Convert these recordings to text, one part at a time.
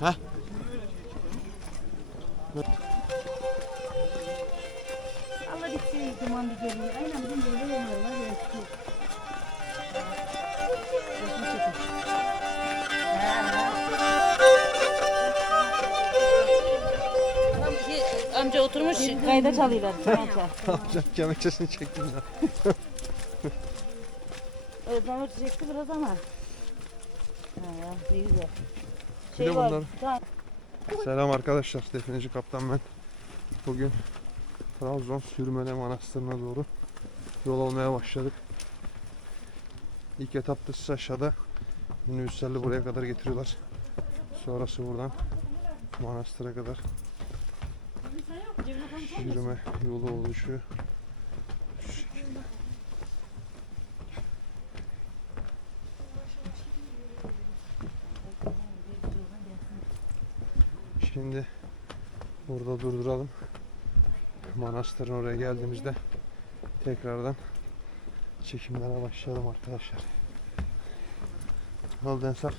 Heh. Allah şey duman bir geliyor. Aynen bizim böyle yanıyorlar ya. eski. Amca oturmuş kayda çalıyorlar. Kemençe. Amcam kemençesini çektim ya. Özlem çekti biraz ama. Ha ne güzel. Şey var. bunlar- bir tane- Selam arkadaşlar. Defneci kaptan ben. Bugün Trabzon Sürmene Manastırı'na doğru yol almaya başladık. İlk etapta siz aşağıda minibüslerle buraya kadar getiriyorlar. Sonrası buradan manastıra kadar yürüme yolu oluşuyor. Şu şekilde. Şimdi burada durduralım. Manastırın oraya geldiğimizde tekrardan çekimlere başlayalım arkadaşlar. Al Densar.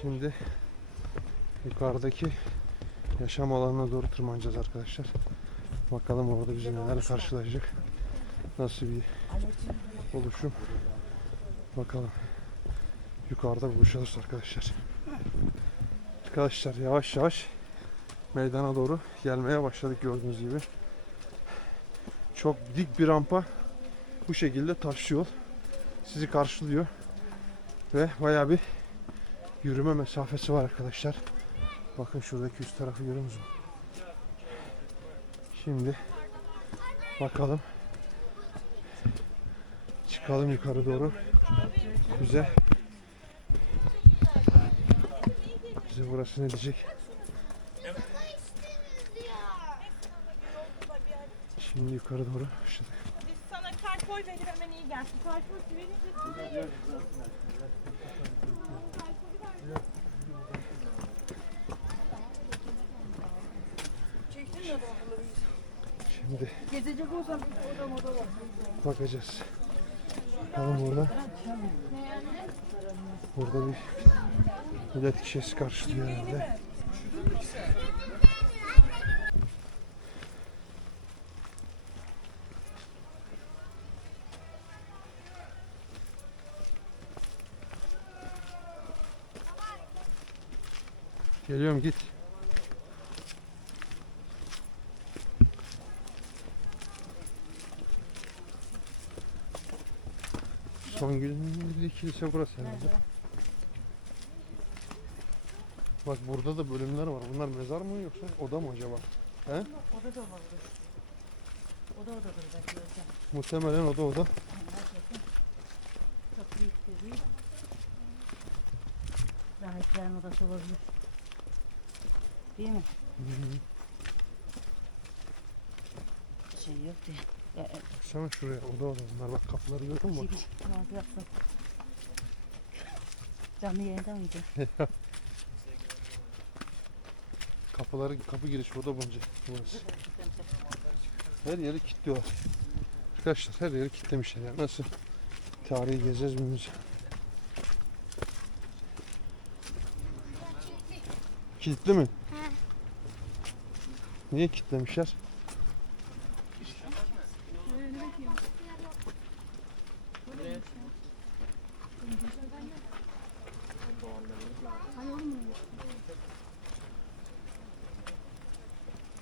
Şimdi yukarıdaki yaşam alanına doğru tırmanacağız arkadaşlar. Bakalım orada bizi neler karşılayacak. Nasıl bir oluşum. Bakalım. Yukarıda buluşacağız arkadaşlar. Arkadaşlar yavaş yavaş meydana doğru gelmeye başladık gördüğünüz gibi. Çok dik bir rampa bu şekilde taş yol sizi karşılıyor ve baya bir yürüme mesafesi var arkadaşlar. Bakın şuradaki üst tarafı görüyor musunuz? Şimdi bakalım çıkalım yukarı doğru. Güzel. Bize burası ne diyecek? Şimdi yukarı doğru başladık. Biz sana kartol verip hemen iyi gelsin. Kartol verince Şimdi Gezecek olsam orada moda var. bakacağız. Bakalım burada. Burada bir millet kişisi karşılıyor herhalde. Geliyorum git. Songül'ün kilise burası herhalde. Bak burada da bölümler var. Bunlar mezar mı yoksa oda mı acaba? He? Oda da vardır. Oda odadır belki hocam. Muhtemelen oda oda. Çok büyük de değil. Rahiplerin odası olabilir. Değil mi? Şey yok diye. Ya, e, Baksana şuraya oda oda. Bunlar bak kapıları görüyor musun? şey, namazı yapsın. Canlı yayında mıydı? Kapıları kapı giriş oda bence burası. Her yeri kilitliyorlar. Arkadaşlar her yeri kilitlemişler ya. Nasıl tarihi gezeceğiz bilmiyoruz. Kilitli mi? Niye kilitlemişler?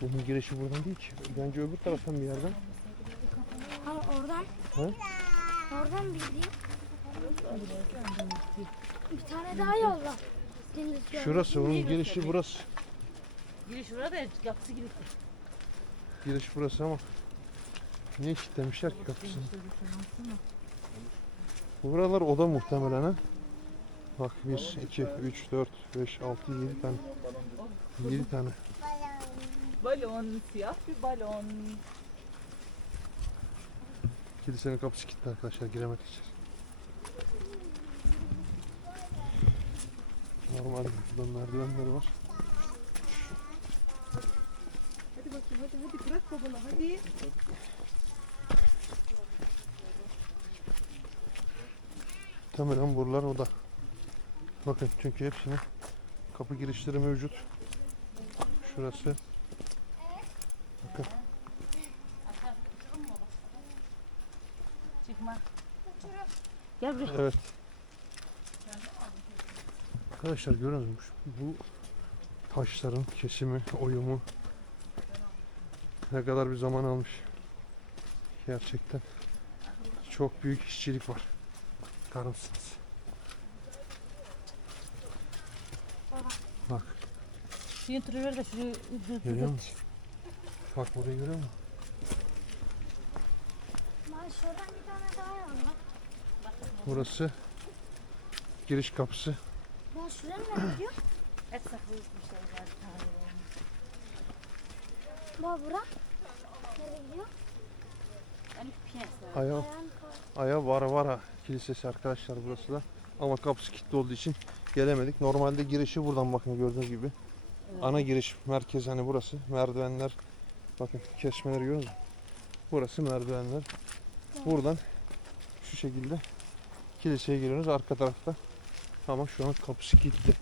Bunun girişi buradan değil ki. Bence öbür taraftan bir yerden. Ha oradan. He? Oradan bildiğin. Bir tane daha yol var. Deniz yolu. Şurası onun girişi burası. Giriş şurada da kapısı gibi. Giriş burası ama niye kilitlemişler ki kapısını? Buralar oda muhtemelen ha. Bak 1, 2, 3, 4, 5, 6, 7 tane. 7 tane. Balon, siyah bir balon. Kilisenin kapısı kilitli arkadaşlar giremedik içeri. Normal buradan merdivenleri var. Hadi bakayım hadi Hadi bırak babana hadi. Muhtemelen buralar o da. Bakın çünkü hepsinin kapı girişleri mevcut. Şurası. Çıkma. Gel buraya. Evet. Arkadaşlar görüyor musunuz? Bu taşların kesimi, oyumu ne kadar bir zaman almış. Gerçekten çok büyük işçilik var. Bakar mısınız? Bak turu ver de şurayı görüyor musun? Bak burayı görüyor musun? Ben şuradan bir tane daha yolla. Burası giriş kapısı. Ben şuraya mı gidiyor? Et saklıymışlar zaten. Baba bura. Nereye gidiyor? Aya. Aya Vara Vara Kilisesi arkadaşlar burası da. Ama kapısı kilitli olduğu için gelemedik. Normalde girişi buradan bakın gördüğünüz gibi. Ana giriş merkez hani burası. Merdivenler bakın kesmeleri görüyor musunuz? Burası merdivenler. Buradan şu şekilde kiliseye giriyoruz arka tarafta. Ama şu an kapısı kilitli.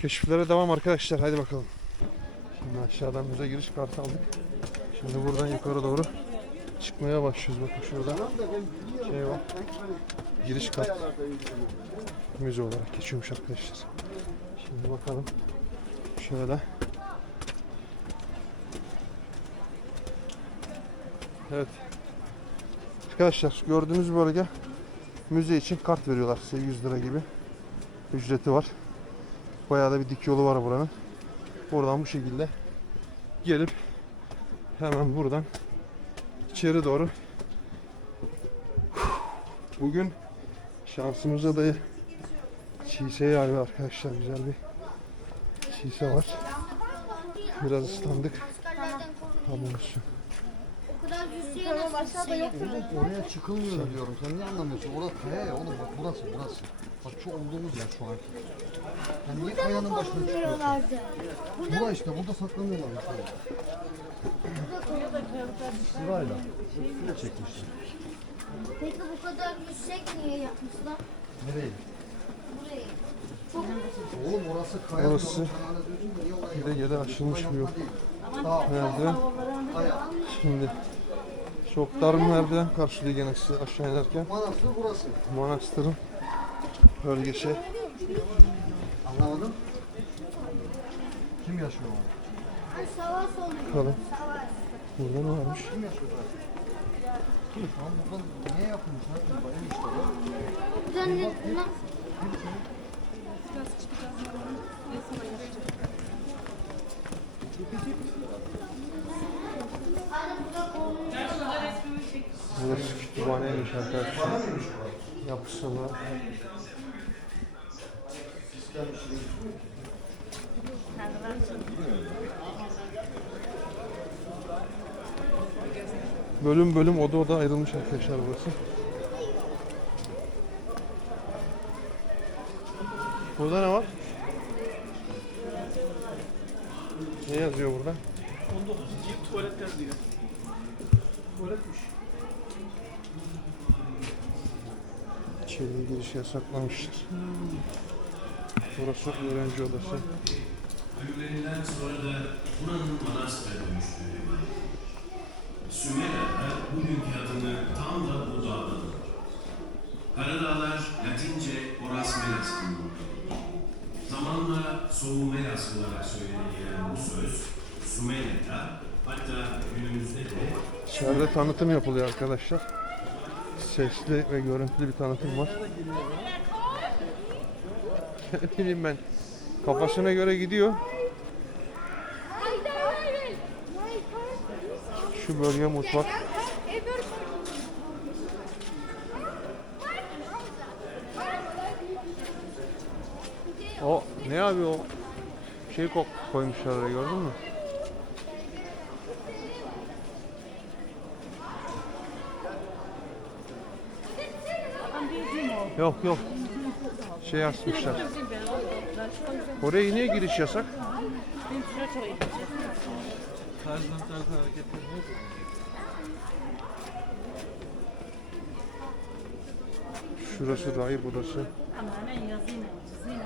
Keşiflere devam arkadaşlar. Hadi bakalım. Şimdi aşağıdan müze giriş kartı aldık. Şimdi buradan yukarı doğru çıkmaya başlıyoruz. Bakın şurada şey var. Giriş kat müze olarak geçiyormuş arkadaşlar. Şimdi bakalım. Şöyle. Evet. Arkadaşlar gördüğünüz bölge müze için kart veriyorlar size 100 lira gibi. Ücreti var. Bayağı da bir dik yolu var buranın. Buradan bu şekilde gelip hemen buradan içeri doğru bugün şansımıza da çiğse yağıyor arkadaşlar güzel bir çiğse var biraz ıslandık tamam olsun şey Oraya çıkılmıyor diyorum. Sen ne anlamıyorsun? Orası kaya ya oğlum bak burası burası. Bak şu olduğumuz yer şu anki. Yani niye kayanın başına çıkıyorsun? yapıyorlardı? Bura işte burada saklanıyorlar mesela. Sırayla. Şuraya çekmişler. Peki bu kadar yüksek niye yapmışlar? Nereye? Burayı. Oğlum orası kaya. Orası diyorum. Sen hala diyorsun ki niye oraya bir de yere açılmış bir yol kaya. şimdi çok dar merdiven karşılıyor gene sizi aşağı inerken Manastır burası. manastırın bölgesi Anlamadın? Kim yaşıyor orada? Savaş oluyor. bakalım burada ne varmış Kim yaşıyor orada? Ne yapılmış? Ev işte ya. Buradan ne? Bundan burası kütüphaneymiş arkadaşlar yapısını Bölüm bölüm oda oda ayrılmış arkadaşlar burası. Burada ne var? Ne yazıyor burada? 19. tuvalet yazıyor. Tuvaletmiş. İçeriye giriş yasaklamıştır. Burası öğrenci odası. Ölümlerinden sonra da buranın manastıra dönüştüğü Sümerler'de bugünkü adını tam da bu dağdan alır. Karadağlar Latince Oras Melas Zamanla Soğumelas olarak söylenilen bu söz Sumereta hatta tanıtım yapılıyor arkadaşlar. Sesli ve görüntülü bir tanıtım var. ne bileyim ben. Kafasına göre gidiyor. Şu bölge mutfak. O ne abi o? Şey koymuşlar oraya gördün mü? Yok yok. Şey asmışlar. Oraya niye giriş yasak? Şurası dahi burası. Ama hemen yazıyla, çiziyla.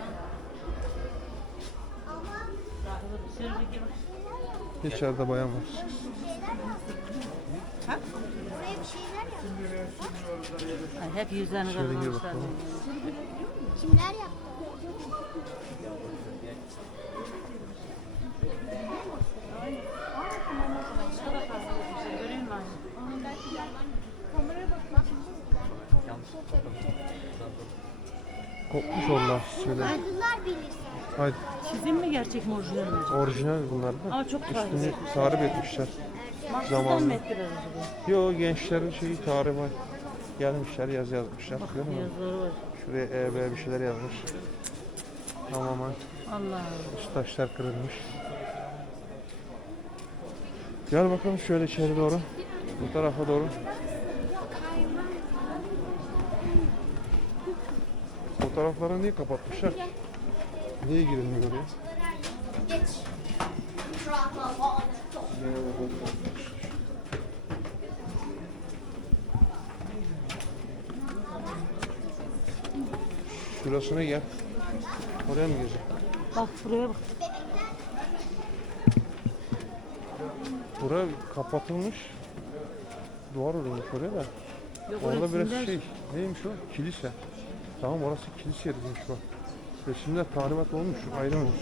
Şöyle bir. İçeride bayan var. Ay, hep yüzlerini kazanmışlar. Kimler yaptı? Kopmuş onlar. Şöyle. Cadılar bilirsin. Haydi. Çizim mi gerçek mi orijinal mi? Orijinal bunlar da. Ama çok Üstünü tarih. tarif etmişler. Mahsustan mı ettiler acaba? Yo gençlerin şeyi tarih var. Gelmişler yaz yazmışlar. Görüyor musun? Yazıları var. Şuraya EB bir şeyler yazmış. Tamamen Allah üst taşlar kırılmış. Gel bakalım şöyle içeri doğru. Bu tarafa doğru. Fotoğrafları niye kapatmışlar? Niye girilmiyor oraya? Geç. Şurasına gel. Oraya mı gireceksin? Bak buraya bak. Bura kapatılmış. Duvar örülmüş oraya da. Yok Orada biraz şey, neymiş o? Kilise. Tamam orası kilise yeriymiş bak. Resimler talimat olmuş, ayrılmış.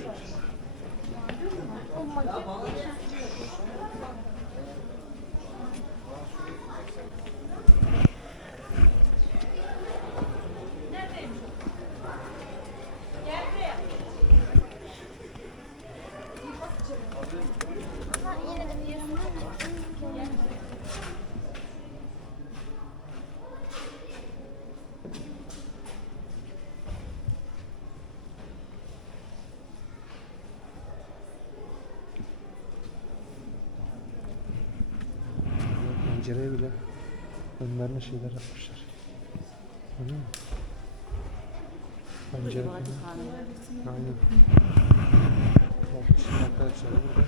Önlerine şeyler yapmışlar. Pencere falan. Aynen. Bak şimdi arkadaşlar burada.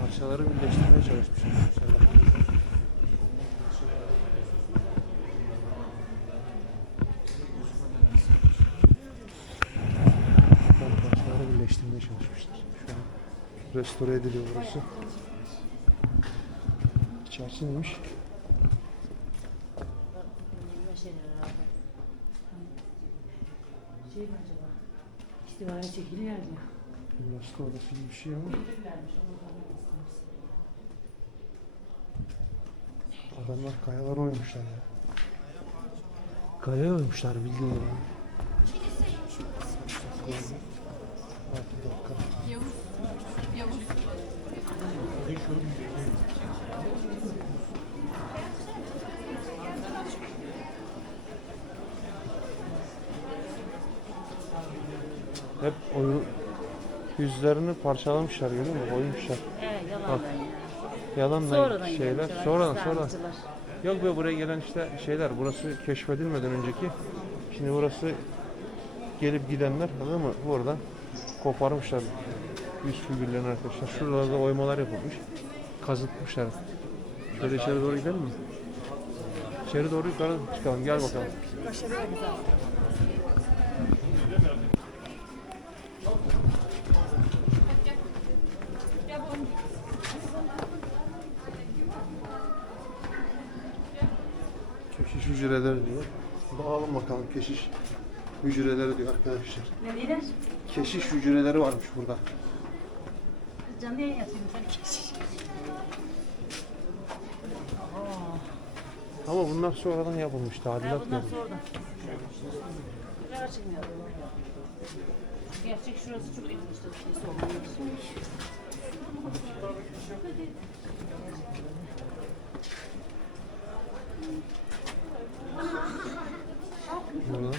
Parçaları birleştirmeye çalışmışlar. Mesela. Tam parçaları birleştirmeye çalışmışlar. Şu an restore ediliyor burası. İçerisi neymiş? Şey mi acaba? İstivaya çekiliyor ya. Üniversite odası gibi bir şey ama. Adamlar kayalar oymuşlar ya. Kaya oymuşlar bildiğin gibi. Hep oyu yüzlerini parçalamışlar görüyor musun? Oymuşlar. Evet yalan Bak. ya. Yalan Sonradan şeyler. İslamcılar. sonra. Yok be buraya gelen işte şeyler. Burası keşfedilmeden önceki. Şimdi burası gelip gidenler anladın mı? Buradan koparmışlar yüz figürlerini arkadaşlar. Şuralarda oymalar yapılmış. Kazıtmışlar. Şöyle içeri doğru gidelim mi? İçeri doğru yukarı çıkalım. Gel bakalım. Keşiş hücreleri diyor. Bakalım bakalım keşiş hücreleri diyor arkadaşlar. Ne diyorlar? Keşiş hücreleri varmış burada. Canlı yayın sen keşiş. Ama bunlar sonradan yapılmış, Ha, tadilat bundan yapılmış. sonradan. Şuraya çıkmıyor. Gerçek şurası çok ilginç. Şeysi olmalı. Burada.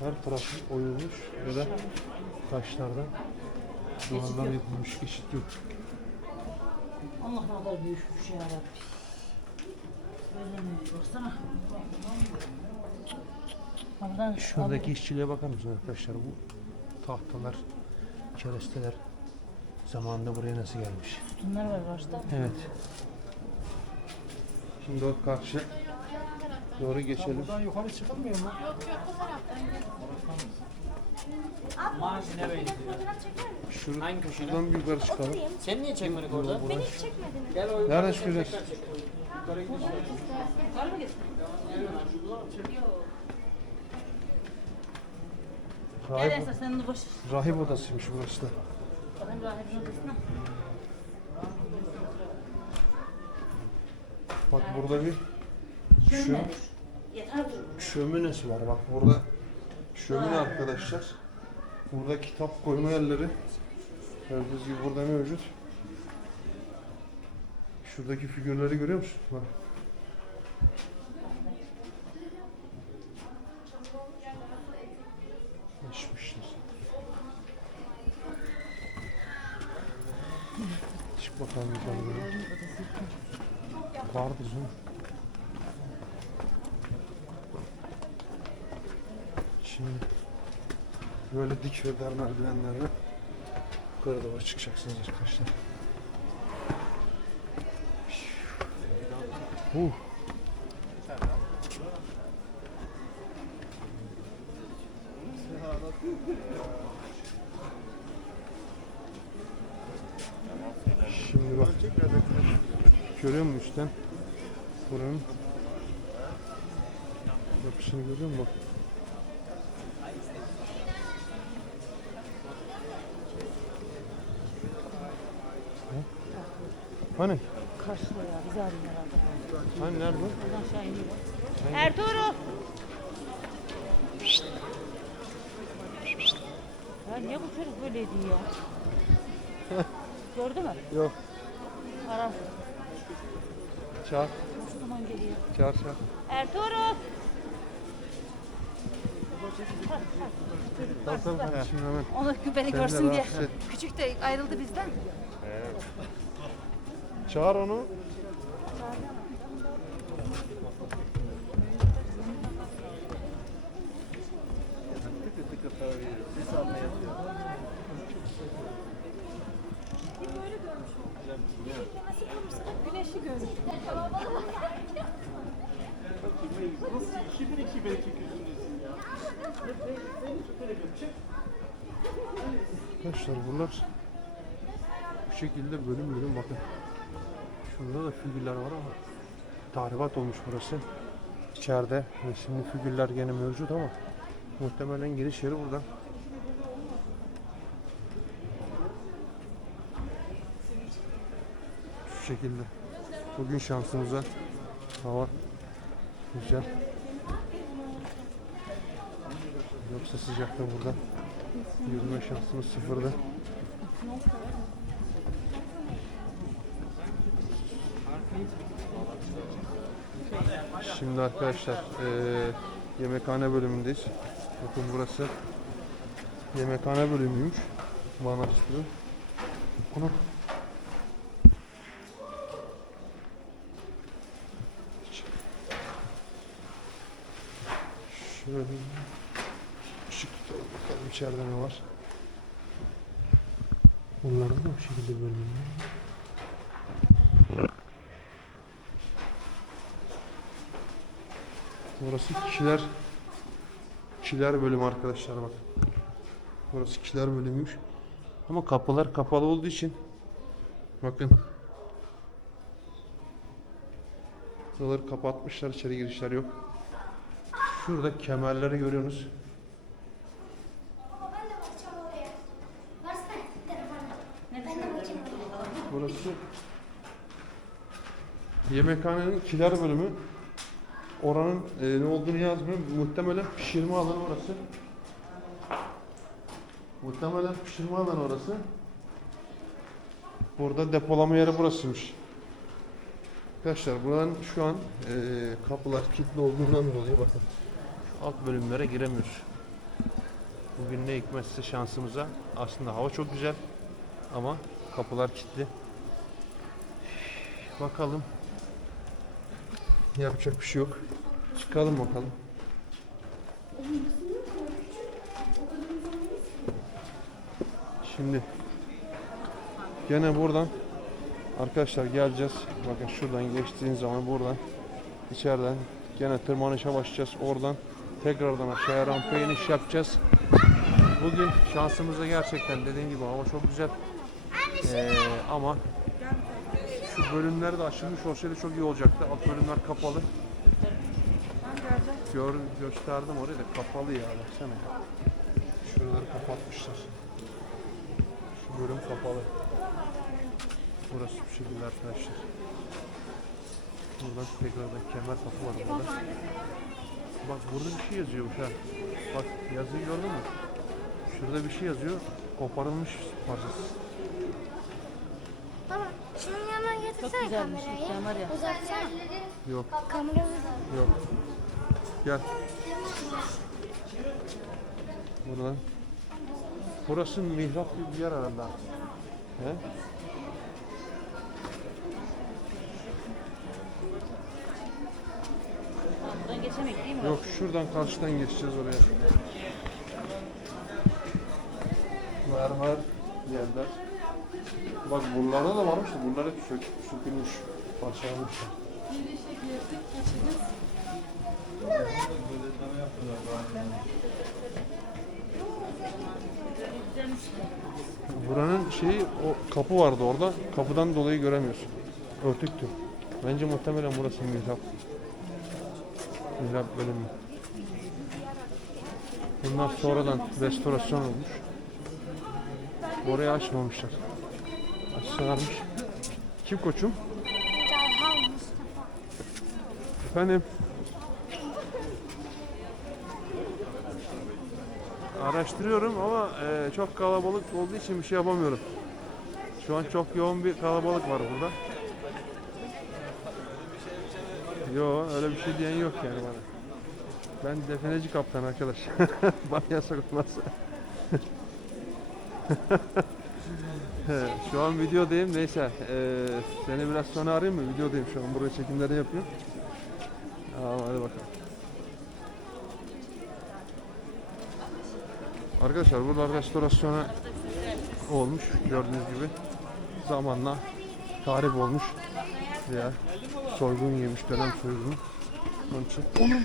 Her tarafı oyulmuş ya da taşlardan Duvarlar yapılmış, geçit yok. Allah ne kadar büyükmüş ya Rabbi. Böyle mi? Baksana. Buradan Şuradaki işçiliğe bakar mısınız arkadaşlar? Bu tahtalar, keresteler zamanında buraya nasıl gelmiş? sütunlar var başta. Evet. Şimdi o karşı doğru geçelim. Buradan yukarı çıkılmıyor mu? Maaşine benziyor. Şur Hangi köşede? şuradan bir yukarı çıkalım. Sen niye çekmedik orada? Beni hiç çekmediniz. Gel o yukarı mı gitsin? Rahip, Esra sen de boş. rahip odasıymış burası da. Bakın rahibin odasına. Bak burada bir şu. Yeter dur. şöminesi var. Bak burada şömine arkadaşlar. Burada kitap koyma yerleri. Gördüğünüz gibi burada mevcut. Şuradaki figürleri görüyor musun? Bak. Açmışlar. Çık bakalım yukarıya. Vardır canım. Şimdi böyle dik ve dar merdivenlerle yukarı doğru çıkacaksınız arkadaşlar. Uh. Şimdi bak. Görüyor musun üstten? Buranın yapısını görüyor musun? Bak. Hani? Karşıda ya bizi arıyor herhalde. Hani nerede? Buradan aşağı iniyor. Ertuğrul. Ya niye bu çocuk böyleydi ya? Gördü mü? Yok. Ara. Çağır. Nasıl zaman geliyor? Çağır çağır. Ertuğrul. Tamam tamam. Şimdi hemen. Onu beni görsün diye. Küçük de ayrıldı bizden. Çağır onu. Güneşi görmüş. 2002 belki gözündesin ya. Arkadaşlar bunlar bu şekilde bölüm bölüm bakın. Şunda da figürler var ama tahribat olmuş burası. İçeride resimli figürler gene mevcut ama muhtemelen giriş yeri buradan. Şu şekilde. Bugün şansımıza hava güzel. Yoksa sıcakta burada Yüzme şansımız sıfırda. Şimdi arkadaşlar eee yemekhane bölümündeyiz. Bakın burası yemekhane bölümüymüş. Manastırı. Bunu Şöyle ışık tutalım bakalım içeride ne var. Bunların da bu şekilde bölümler. Burası kiler kiler bölümü arkadaşlar bak. Burası kiler bölümüymüş. Ama kapılar kapalı olduğu için bakın Buraları kapatmışlar içeri girişler yok. Şurada kemerleri görüyorsunuz. Burası yemekhanenin kiler bölümü. Oranın e, ne olduğunu yazmıyorum. Muhtemelen pişirme alanı orası. Muhtemelen pişirme alanı orası. Burada depolama yeri burasıymış. Arkadaşlar buranın şu an e, kapılar kilitli olduğundan dolayı bakın. Alt bölümlere giremiyoruz. Bugün ne hikmetse şansımıza. Aslında hava çok güzel. Ama kapılar kilitli. Bakalım. Yapacak bir şey yok. Çıkalım bakalım. Şimdi gene buradan arkadaşlar geleceğiz. Bakın şuradan geçtiğin zaman buradan içeriden gene tırmanışa başlayacağız. Oradan tekrardan aşağıya rampaya iniş yapacağız. Bugün şansımıza gerçekten dediğim gibi hava çok güzel. Ee, ama şu bölümler de açılmış olsaydı çok iyi olacaktı. Alt bölümler kapalı. Gör, gösterdim orayı da kapalı ya baksana ya. Şuraları kapatmışlar. Şu bölüm kapalı. Burası bu şekilde arkadaşlar. Buradan tekrardan kemer kapı var burada. Bak burada bir şey yazıyormuş ha. Bak yazıyı gördün mü? Şurada bir şey yazıyor. Koparılmış parçası. Baba güzelmiş, kamerayı. lütfen var ya. Uzatsana. Yok Kameramızı. yok. Gel. Buradan. Burası mihrap gibi bir yer herhalde. He? Buradan geçemek değil mi? Yok şuradan karşıdan geçeceğiz oraya. Mermer yerler. Bak buralarda da varmış da bunlar hep sök, sökülmüş, parçalanmışlar. Buranın şeyi o kapı vardı orada. Kapıdan dolayı göremiyorsun. Örtüktü. Bence muhtemelen burası mihrap. Mihrap bölümü. Bunlar sonradan restorasyon olmuş. Orayı açmamışlar. Açsalarmış. Kim koçum? Talha Mustafa. Efendim. Araştırıyorum ama e, çok kalabalık olduğu için bir şey yapamıyorum. Şu an çok yoğun bir kalabalık var burada. Yo öyle bir şey diyen yok yani bana. Ben defneci kaptan arkadaş. bana yasak olmazsa. Şu an videodayım neyse e, seni biraz sonra arayayım mı? Videodayım şu an buraya çekimleri yapıyorum. Tamam hadi bakalım. Arkadaşlar burada restorasyona olmuş gördüğünüz gibi. Zamanla tarif olmuş veya soygun yemiş dönem soygunu. Onun için onun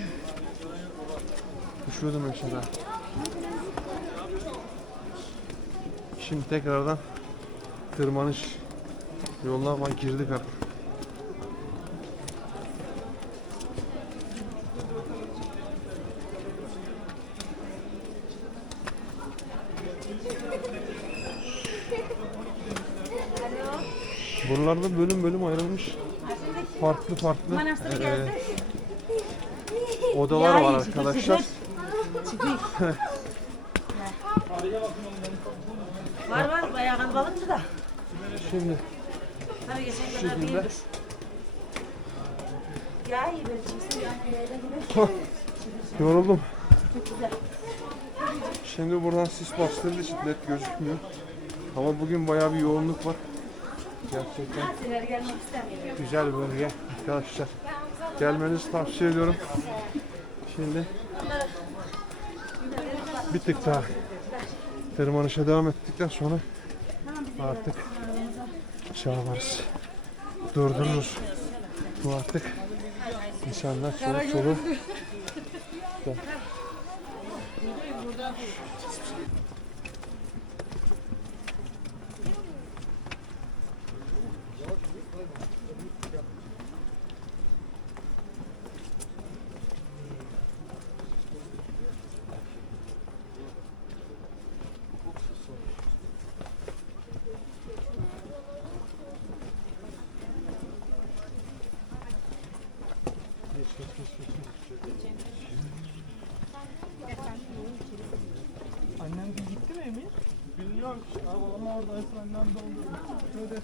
düşüyordum ben şimdi. tekrardan tırmanış yoluna ama girdik artık. Buralarda bölüm bölüm ayrılmış. Farklı farklı geldi. odalar var arkadaşlar. Var var bayağı kalabalıktı da. Şimdi Tabii geçen kadar şekilde değildir. Ya iyi böyle yoruldum. Şimdi buradan sis bastırdığı için net gözükmüyor. Ama bugün bayağı bir yoğunluk var. Gerçekten gelmek istemiyorum. güzel bir bölge arkadaşlar. Gelmenizi tavsiye ediyorum. Şimdi bir tık daha tırmanışa devam ettikten sonra artık şey yaparız. Durdururuz. Bu artık insanlar çoluk çoluğu Annem bir gitti mi Emir? Bilmiyorum ki. Abi ama orada en son annem doldu. Şöyle.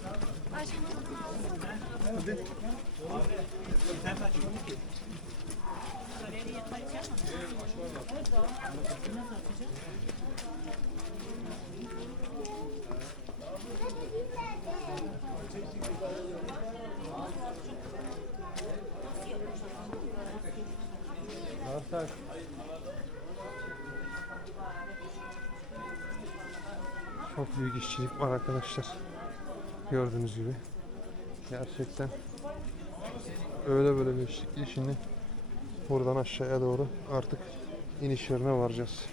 Çok büyük işçilik var arkadaşlar. Gördüğünüz gibi. Gerçekten öyle böyle bir işçilik değil. Şimdi buradan aşağıya doğru artık iniş yerine varacağız.